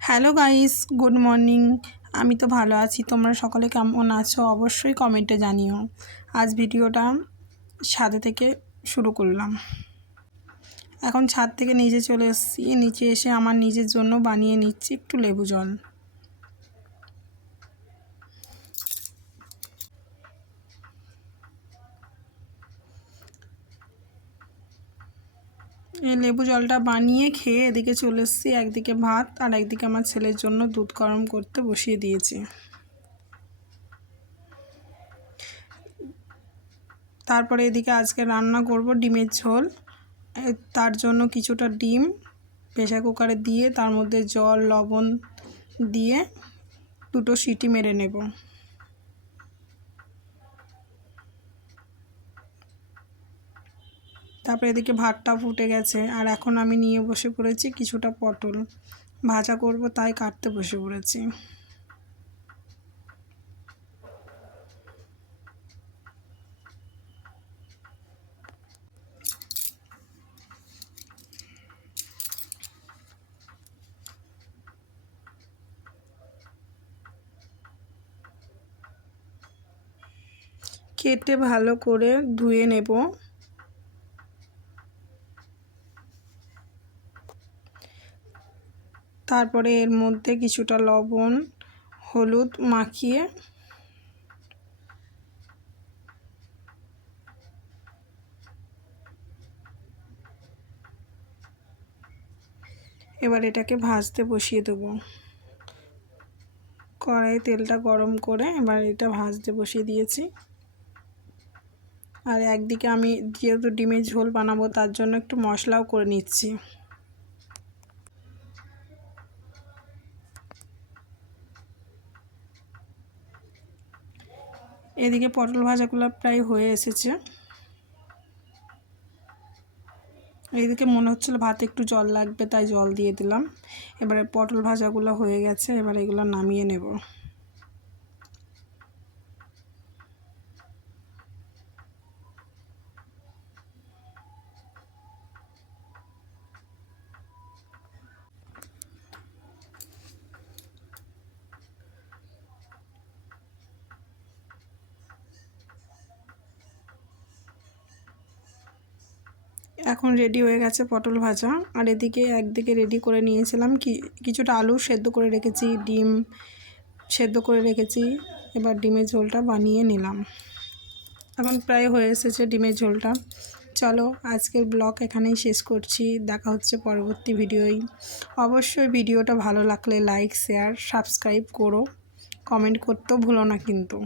Hello guys, good morning. আমি তো ভালো আছি, তোমরা সকলে কেমন আছো অবশ্যই কমেন্টে জানিও। আজ ভিডিওটা ছাদে থেকে শুরু করলাম। এখন ছাদ থেকে নিচে চলে এসেছি, নিচে এসে আমার নিজের জন্য বানিয়ে নিচ্ছি একটু লেবু জল। এই লেবু জলটা বানিয়ে খেয়ে এদিকে চলে এসেছি, একদিকে ভাত আর একদিকে আমার ছেলের জন্য দুধ গরম করতে বসিয়ে দিয়েছি। তারপরে এদিকে আজকে রান্না করব ডিমের ঝোল। তার জন্য কিছুটা ডিম প্রেসার কুকারে দিয়ে তার মধ্যে জল লবণ দিয়ে দুটো সিটি মেরে নেব। তারপরে এদিকে ভাতটা ফুটে গেছে আর এখন আমি নিয়ে বসে পড়েছি কিছুটা পটল ভাজা করব, তাই কাটতে বসে পড়েছি। কেটে ভালো করে ধুয়ে নেব। তারপরে এর মধ্যে কিছুটা লবণ হলুদ মাখিয়ে এবার এটাকে ভাজতে বসিয়ে দেবো। কড়াইয়ে তেলটা গরম করে এবার এটা ভাজতে বসিয়ে দিয়েছি। আর একদিকে আমি যেহেতু ডিমের ঝোল বানাবো তার জন্য একটু মশলাও করে নিচ্ছি। এদিকে পটল ভাজাগুলো প্রায় হয়ে এসেছে। এইদিকে মনে হচ্ছিল ভাতে একটু জল লাগবে, তাই জল দিয়ে দিলাম। এবারে পটল ভাজাগুলো হয়ে গেছে, এবার এগুলো নামিয়ে নেব। এখন রেডি হয়ে গেছে পটল ভাজা। আর এদিকে একদিকে রেডি করে নিয়েছিলাম কিছুটা আলু সেদ্ধ করে রেখেছি, ডিম সেদ্ধ করে রেখেছি। এবার ডিমের ঝোলটা বানিয়ে নিলাম। এখন প্রায় হয়ে এসেছে ডিমের ঝোলটা। চলো আজকের ব্লগ এখানেই শেষ করছি, দেখা হচ্ছে পরবর্তী ভিডিওয়। অবশ্যই ভিডিওটা ভালো লাগলে লাইক শেয়ার সাবস্ক্রাইব করো, কমেন্ট করতেও ভুলো না কিন্তু।